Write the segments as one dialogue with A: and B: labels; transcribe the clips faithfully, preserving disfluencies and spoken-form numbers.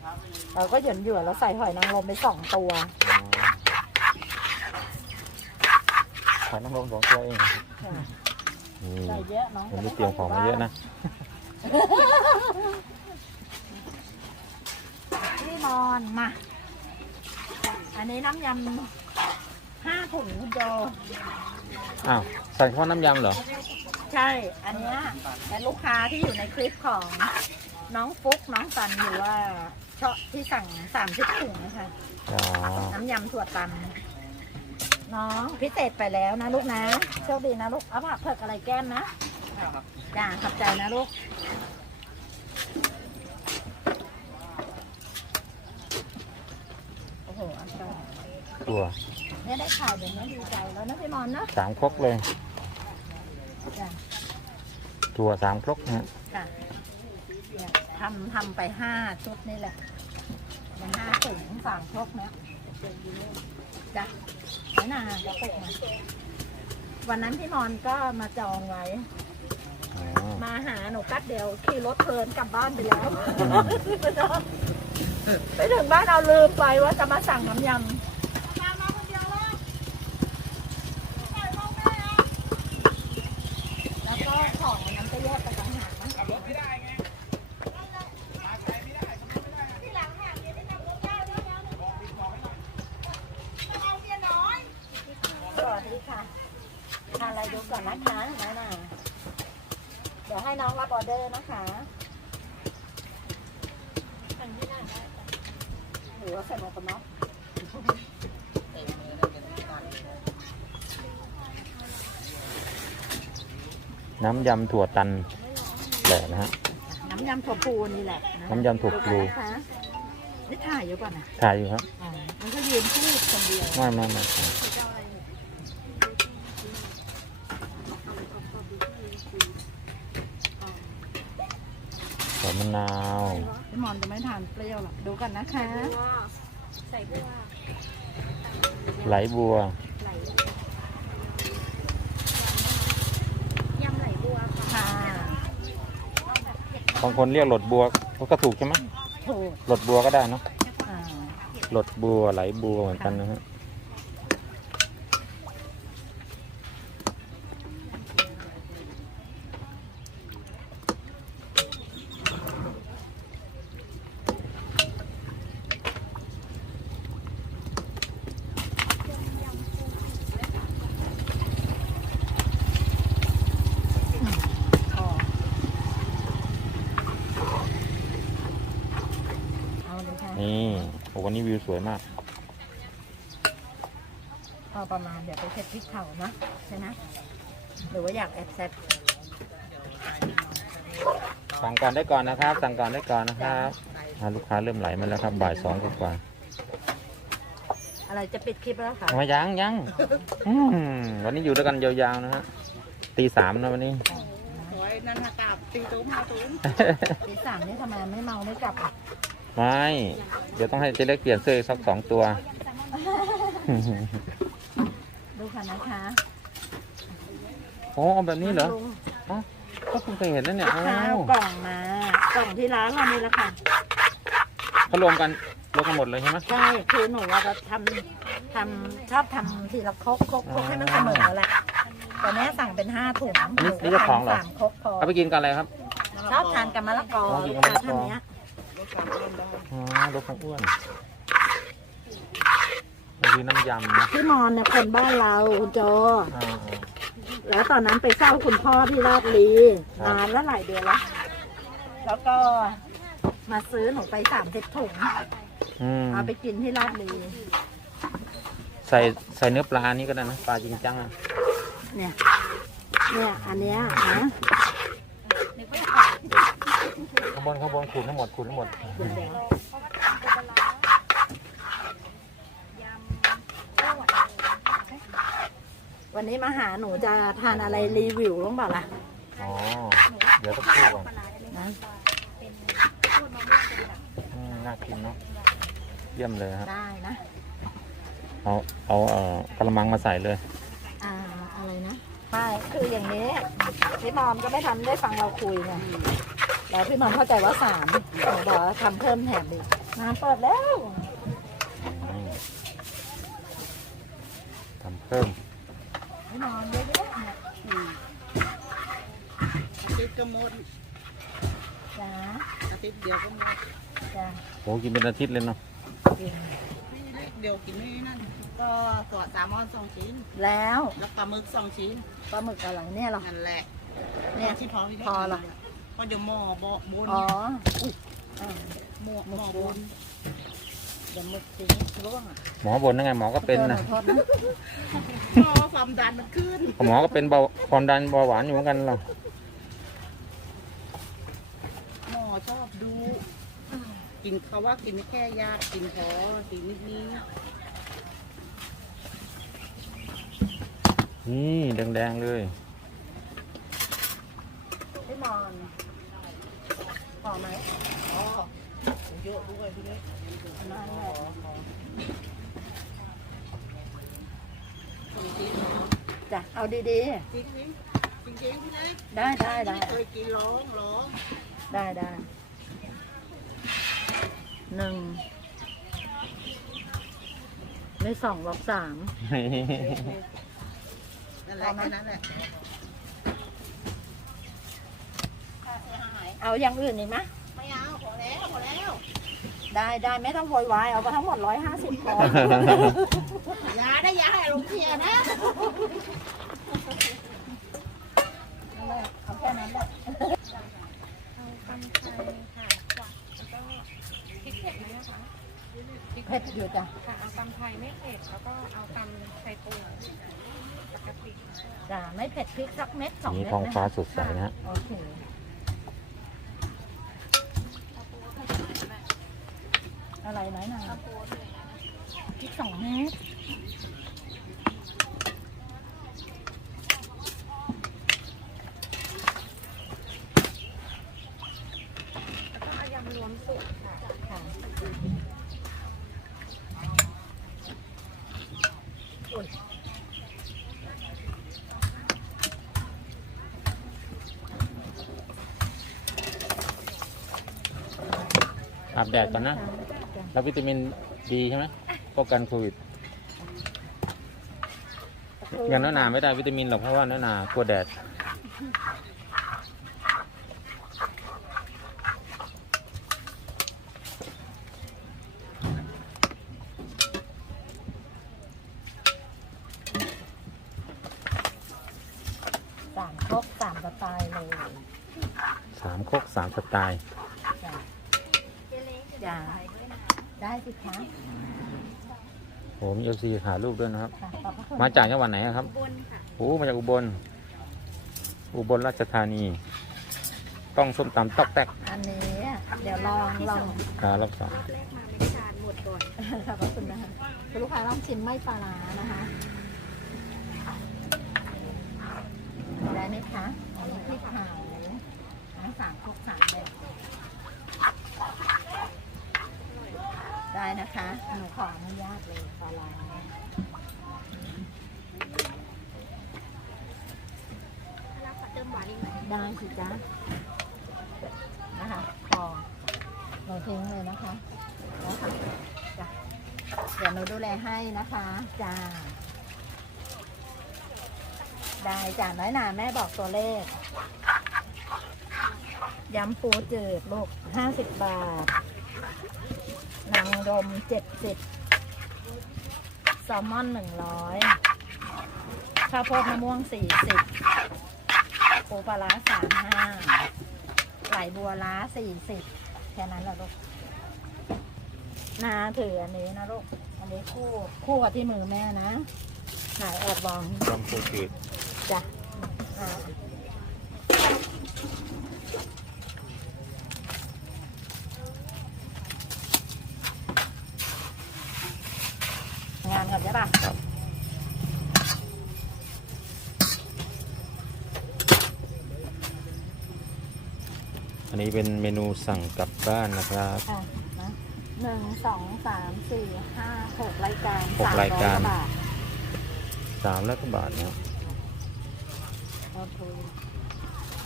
A: เราก็หย่อนหย่อนแล้วใส่หอยนางรมไปสองตัว
B: หอยนางรมสองตัวเอง
A: ใส่เยอะน้อง
B: ผมจะเตรียมของมาเยอะนะ
A: พี่มอนมาอันนี้น้ำยำห้าถุงคุณโจ
B: อ้าวใส่เฉพาะน้ำยำเหรอ
A: ใช่อันนี้เป็นลูกค้าที่อยู่ในคลิปของน้องฟุกน้องสันหรือว่าเชาะที่สั่งสามสิบถุงนะคะน้ำยำถั่วตันน้องพิเศษไปแล้วนะลูกนะโชคดีนะลูกเอาผักเผือกอะไรแก้มนะจ้าขอบใจนะลูกโอ้โหอันตราย
B: ตัว
A: เนี่ยได้ข่าวเดี๋ยวนี้ดีใจแล้วนะพี่มอนนะ
B: สามครกเลยตัวสามครกนะ
A: ทำทำไปห้าชุดนี่แหละมันห้าถุงสามครกนะจ้ะไม่นานจะตกมาวันนั้นพี่มอนก็มาจองไว้มาหาหนูแป๊บเดียวขี่รถเพลินกลับบ้านไปแล้วไปถึงบ้านเอาลืมไปว่าจะมาสั่งน้ำยำแล้วก็ของมันจะแยกไปต่างหากนะสวัสดีค่ะทานอะไรดูก่อนนะคะนะน่ะเดี๋ยวให้น้องรับออเดอร์นะคะหรือว่าใส่หมวกกันน็อก
B: น้ำยำถั่วตันแหละนะฮะ
A: น้ำยำถั่วพูนี่แหละ
B: น้ำยำถั่วพู
A: นี่ถ่ายอยู่ก่อนนะ
B: ถ่ายอยู่ครับ
A: มันก็ยืนพูดคนเดียว
B: ไม่ไม่ไม่ใส่มะนาว
A: พี่มอนจะไม่ทานเปรี้ยวหรอกดูกันนะคะใส่บัว
B: ไหลบัวย
A: ำไหลบัวค่ะ
B: บางคนเรียกหลดบัวก็ถูกใช่ไหม
A: ถูก
B: หลดบัวก็ได้เนาะหลดบัวไหลบัวเหมือนกันนะฮะนี่โอ้วันนี้วิวสวยมาก
A: พอประมาณเดี๋ยวไปเช็ดพริกเผานะใช่ไหมหรือว่าอยากแอบแซ่บ
B: สั่งก่อนได้ก่อนนะครับสั่งก่อนได้ก่อนนะครับลูกค้าเริ่มไหลมาแล้วครับบ่ายสองกว่า
A: อะไรจะปิดคลิปแล้วค่ะ
B: มายังยังวันนี้อยู่ด้วยกันยาวๆนะฮะตีสามนะวันนี้
A: นั่นค่ะกลับตีตุ้มมาตุ้มตีสามนี่ทำไมไม่เมาไม่กลับ
B: ไม่เดี๋ยวต้องให้เจ๊เล็กเปลี่ยนเสื้อสักสองตัว
A: ดูค่ะนะคะ
B: โอ้เอาแบบนี้เหรออ๋อก็คุณเคยเห็นแล้วเนี่ย
A: ข้าวกล่องมากล่องที่ร้านเรานี่แหละค่ะ
B: เขารวมกันรวมกันหมดเลยใช่ไหม
A: ใช่คือหนูว่าจะทำทำชอบทำทีละครกครกครกให้มันเสมอแหละแต่เนี้ยสั่งเป็นห้าถุง
B: นี่จะของเหรอ
A: สามครกพอ
B: เอาไปกินกันอะไรครับ
A: ชอบทานกับมะละกอ
B: กินกับมะละกออ๋อลดความอ้วนมีน้ำยำนะ
A: พี่มอนเนี่ยคนบ้านเราคุณโจแล้วตอนนั้นไปเฝ้าคุณพ่อที่ราชบุรีนานแล้วหลายเดือนแล้วแล้วก็มาซื้อหนูไปสามสิบถุงเอาไปกินที่ราชบุรี
B: ใส่ใส่เนื้อปลานี้ก็ได้นะปลาจริงจังอะ
A: เนี่ยเนี่ยอันเนี้ยนะ
B: ข้างบนข้างบนขูดทั้งหมดขูดทั้งหมด
A: วันนี้มาหาหนูจะทานอะไรรีวิวบ้างเปล่าล่ะ
B: อ๋อเดี๋ยวต้องพูดก่อนนะน่ากินเนาะเยี่ยมเลยครับ
A: ได้นะ
B: เอาเอาเอ่อกระมังมาใส่เลย
A: อ่าอะไรนะใช่คืออย่างนี้พี่มอมก็ไม่ทันได้ฟังเราคุยไงแล้วพี่มอมเข้าใจว่าสามหนูบอกว่าทำเพิ่มแถมอีกน้ำเปิดแล้ว
B: อืมทำเพิ่ม
A: ไม่นอนเยอะๆเนี่ย
C: อืมอาทิตย์ก็หมด
A: จ้า
C: อาทิตย์เดียวก็หมด
A: จ้า
B: โอ้กินเป็นอาทิตย์เลยเนาะ
A: กิน
C: นี่เล็กเดียวกินไม่นั่น ก็ตัวแซลมอนสองชิ้น
A: แล้ว
C: แล้วปลาหมึกสองชิ้น
A: ปลาหมึกอะไรเนี่ยเหรอ
C: นั่นแหละ
A: เนี่ย
C: ที่พอพี่
A: พอเหรอ
C: ก็เดี๋ยวหม้อโบะบน
A: อ๋ออุ๊ยอ่า
C: หม้อหม้อบน
A: เดี๋ยวหมึกสีร่วงอ่ะ
B: หมอบนยังไงหมอก็เป็นนะ
A: ขอโทษนะ
C: หม้อความดันมันขึ้น
B: หมอก็เป็นเบาความดันเบาหวานอยู่เหมือนกันเรา
C: หม้อชอบดู กินเขาว่ากินแค่ยากินพอกินนิดนี้
B: นี่แดงๆเลย
A: พี่มอนพอไหม
C: อ๋อเยอะด้วยพี่เล็ก
A: นั่นแหละ
C: จริงจริง
A: จ้ะเอาดี
C: จริงจริงจริงจริงพี่เล็ก
A: ๆ ได้ได้ได้
C: ไม่เคยกินร้องร้อง
A: ได้ได้หนึ่งไม่สองลบสาม
C: นั่นแหละแค่นั้นแหละ
A: เอาอย่างอื่นอีกไหม
C: ไม่เอาพอแล้วพอแล้ว
A: ได้ได้ไม่ต้องโวยวายเอาไปทั้งหมดร้อยห้าสิบพอย
C: าได้ยาให้ลงเทียนะ
A: เอาแค่นั้นแหละ
D: เอาตำไทยค่ะกวักแล้วก็พริกเผ็ดไหมนะคะพริก
A: เผ็ดอยู่จ้ะ
D: ค่ะเอาตำไทยไม่เผ็ดแล้วก็เอาตำไทยปูปกติ
A: จ้ะไม่เผ็ดพริกสักเม็ดสอง
B: นี่
A: เม็ด
B: ท้อง
A: นะ
B: ฟ้าสดใสนะฮะ
A: โอเคอะไรน้อยหนาพริกสองเม็ด
D: แล้วก็เอายำรวมสุกค่ะ
A: ค่ะอุ๊ย
B: อาบแดดก่อนนะรับวิตามินดีใช่ไหมป้องกันโควิดงั้นน้อยหนาไม่ได้วิตามินหรอกเพราะว่าน้อยหนากลัวแดด
A: สามครกสามสไตล์เลย
B: สามครกสามสไตล์
A: จ้ะจ้ะได้สิคะ
B: โอ้มีเอฟซีหาลูกด้วยนะครับ
A: ค่ะขอบพระคุณ
B: มาจากจังหวัดไหนอะครับ
D: บนค่ะ
B: โอ้มาจากอุบล อุบลราชธานี ต้องส้มตำตอกแตก
A: อันนี้เดี๋ยวลองลอง
B: อ่ารอบสอง
D: รอบแรกมาไม่ได้ทานหมดก่อน
A: ขอบพระคุณนะคะคุณลูกค้าลองชิมไม่ปลาร้านะคะ ได้ไหมคะอันนี้พริกเผาทั้งสามครกสามแบบได้นะคะหนูขออนุญาตเลยปลาร้า
D: รับผัดเติมหวานอีกไหม
A: ได้สิจ๊ะนะคะพอเราทิ้งเลยนะคะแล้วค่ะจ้ะเดี๋ยวหนูดูแลให้นะคะจ้าได้จ้ะน้อยหนาแม่บอกตัวเลขยำปูจืดลูกห้าสิบบาทนางรมเจ็ดสิบแซลมอนหนึ่งร้อยข้าวโพดมะม่วงสี่สิบปูปลาร้าสามห้าไหลบัวล้าสี่สิบแค่นั้นแหละลูกนาถืออันนี้นะลูกอันนี้คู่คู่กับที่มือแม่นะถ่ายแอบวาง
B: ยำปูจืด
A: จ้ะอ่า งานกันใช่ป่ะ
B: ครับ อันนี้เป็นเมนูสั่งกลับบ้านนะครับ
A: อ่ะนะหนึ่งสองสามสี่ห้าหกรายการ
B: หกรายการ
A: สมอยบาท
B: สามร้อยกว่าบาทนะครับ
A: โอเค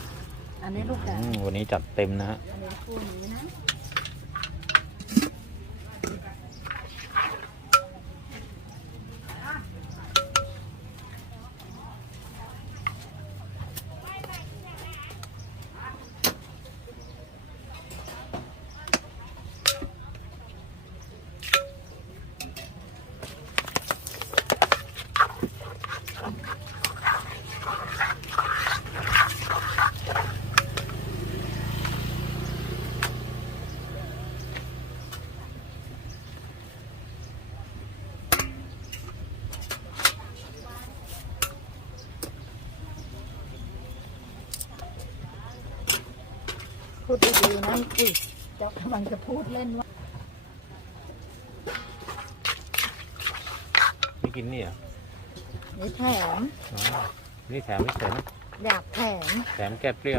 A: อันนี้ลูกแต่
B: อืมวันนี้จัดเต็มนะฮะ
A: อันนี้คู่นี้นะพูดดีๆนะอุ้ยเจ้ากำลังจะพูดเล่นว่า
B: ไม่กินนี่เหรอ
A: นี่แถม
B: อ๋อนี่แถมไม่เฉยนะ
A: อยากแถม
B: แถมแก้เปรี้ยว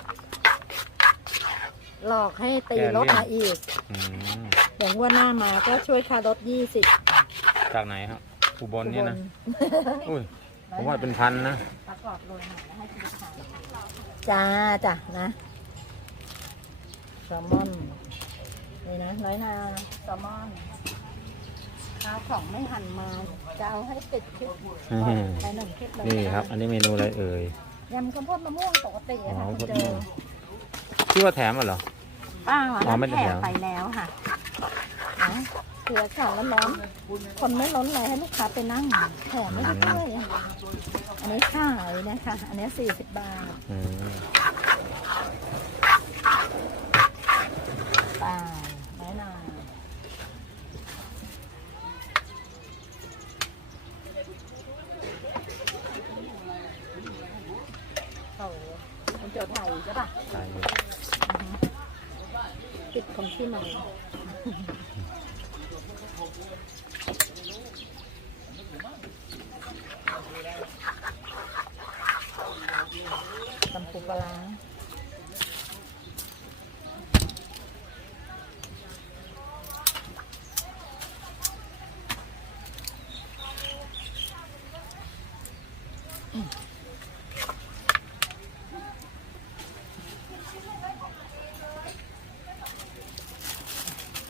A: หลอกให้ตีรถมาอีก
B: อืม
A: เดี๋ยวงว่าหน้ามาก็ช่วยค่ารถยี่สิบ
B: จากไหนครับอุบลเนี่ยนะอุ้ยผมว่าเป็นพันนะ
A: ประกอบโรยหน่อยแล้วให้คุณลูกค้าจ้าจ้ะนะแซลมอนนี่นะน้อยนาแซลมอนข้าวของไม่หั่นมาจะเอาให้ติดคลิป
B: อืม
A: ไปหนึ่งคลิปเลย
B: นี่ครับ อันนี้เมนูอะไรเอ่ย
A: ยำข้าวโพดมะม่วงปกติอะค่ะ
B: อ๋อ
A: คุณ
B: ข้าวโพด
A: เจ
B: มะม่
A: อ
B: วง ที่ว่าแถมอ่ะเหรอ
A: ป้า
B: อ๋อไม่
A: ไม่
B: ได้
A: แถ
B: แถ
A: ม
B: ม
A: ไปแล้วค่ะนะเสือข่าวร้อนๆคนไม่ล้นเลยให้ลูกค้าไปนั่งแถมไม่ได้ด้วยอันนี้ขายนะคะอันนี้สี่สิบบาท
B: อืม
A: ปลาน้อยนาโอ้คุณเจอไทยใช่ปะ
B: ใช่เลย
A: ติดของที่ไหนตำปูปลาร้า